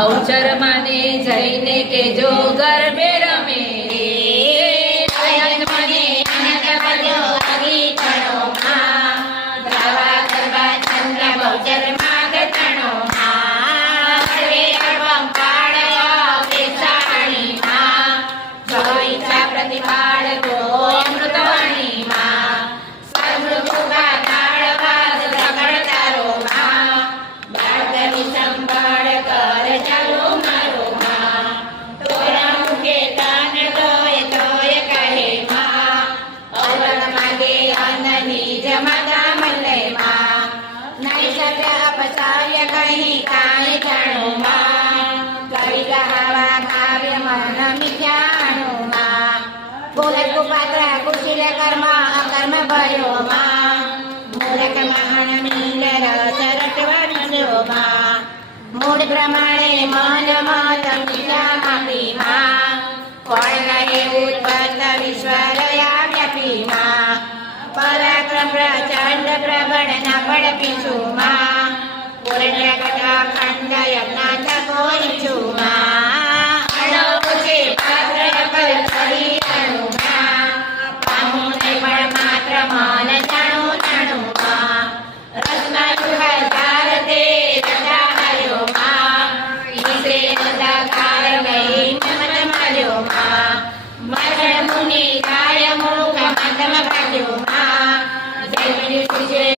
બહુચર માને જઈને કેજો ગરબે રમે રે આનંદ મને આનંદ મળ્યો અગીતણો માં ગાવા ગરબા ચંદ્ર બહુચર માં ગતણો માં સર્વે સર્વં પાળયા પ્રેક્ષાણી માં જોઈતા પ્રતિપાળ તો અમૃતવાણી માં સર્વૃતુગા તાળવાદ પ્રગટ તારો માં બાળકની સંભાળ કર ચાલો મારો માં તોરા મુખે તાન તોય કહે માં અવળ માગે અન્નની જમાતા મલે માં નહીં સત્ય અપચાર્ય કહી કાંઈ જાણો માં કરી કહાવા કાવ્ય મન મિથ્યાણો માં બોલે કુપાત્ર કુશીલ કર્મ અકર્મ ભયો માં મૂર્ખ મહાન મીલ રસ રટવણ્યો માં મૂળ પ્રમાણે મન મત મિલા માપી માં કોણ રહે ઉત્પન્ન વિશ્વરયા વ્યાપી માં પરાક્રમ પ્રચંડ પ્રબળ ના પડ પીછું માં પૂર્ણ કટા ખંડ યજ્ઞ કોઈ છું માં